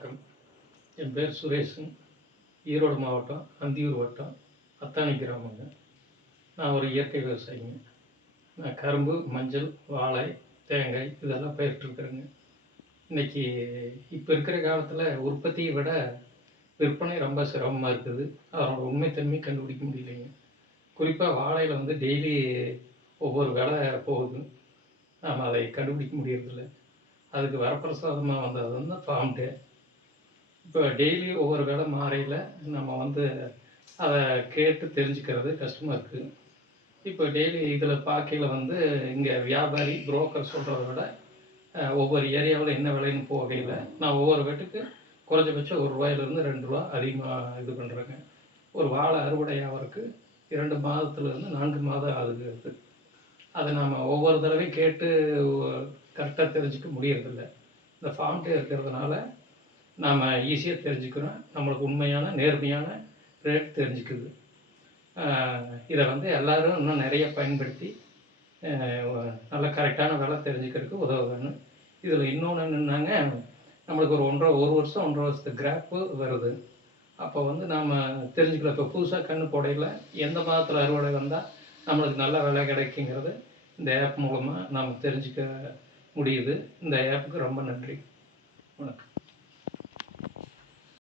வணக்கம். என் பேர் சுரேஷன். ஈரோடு மாவட்டம் அந்தியூர் வட்டம் அத்தானி கிராமங்க. நான் ஒரு இயற்கை விவசாயிங்க. நான் கரும்பு மஞ்சள் வாழை தேங்காய் இதெல்லாம் பயிரிட்டுருக்குறேங்க. இன்னைக்கு இப்போ இருக்கிற காலத்தில் உற்பத்தியை விட விற்பனை ரொம்ப சிரமமாக இருக்குது. அதனோட உண்மைத்தன்மை கண்டுபிடிக்க முடியலைங்க. குறிப்பாக வாழையில் வந்து டெய்லி ஒவ்வொரு விலை போகுது. நாம் அதை கண்டுபிடிக்க முடியறதில்ல. அதுக்கு வரப்பிரசாதமாக வந்தது வந்து ஃபார்ம் டே இப்போ டெய்லி ஒவ்வொரு வேலை மாறையில் நம்ம வந்து அதை கேட்டு தெரிஞ்சுக்கிறது கஷ்டமாக இருக்குது இப்போ டெய்லி இதில் பார்க்கையில் வந்து இங்கே வியாபாரி புரோக்கர் சொல்கிறத விட ஒவ்வொரு ஏரியாவில் என்ன விலைன்னு போகையில் நான் ஒவ்வொரு வீட்டுக்கு குறைஞ்சபட்சம் ஒரு ரூபாயிலிருந்து ரெண்டு ரூபா அதிகமாக இது பண்ணுறேங்க ஒரு வாழை அறுவடை ஆகிறதுக்கு இரண்டு மாதத்துலேருந்து நான்கு மாதம் ஆகுது அதை. நாம் ஒவ்வொரு தடவையும் கேட்டு கரெக்டாக தெரிஞ்சுக்க முடியறதில்ல. இந்த ஃபார்ம் டே இருக்கிறதுனால நாம் ஈஸியாக தெரிஞ்சுக்கிறோம். நம்மளுக்கு உண்மையான நேர்மையான ரேட் தெரிஞ்சுக்குது. இதை வந்து எல்லாரும் இன்னும் நிறைய பயன்படுத்தி நல்ல கரெக்டான விலை தெரிஞ்சுக்கிறதுக்கு உதவ வேணும் இதில் இன்னொன்று என்னென்னாங்க நம்மளுக்கு ஒரு ஒன்றரை ஒரு வருஷம் ஒன்றரை வருஷத்துக்கு கிராப்பு வருது. அப்போ வந்து நாம் தெரிஞ்சுக்கலாம் இப்போ புதுசாக கண்ணு போடையில். எந்த மாதத்தில் அறுவடை வந்தால் நம்மளுக்கு நல்ல விலை கிடைக்குங்கிறது இந்த ஆப் மூலமாக நாம் தெரிஞ்சுக்க முடியுது. இந்த ஆப்புக்கு ரொம்ப நன்றி. வணக்கம்.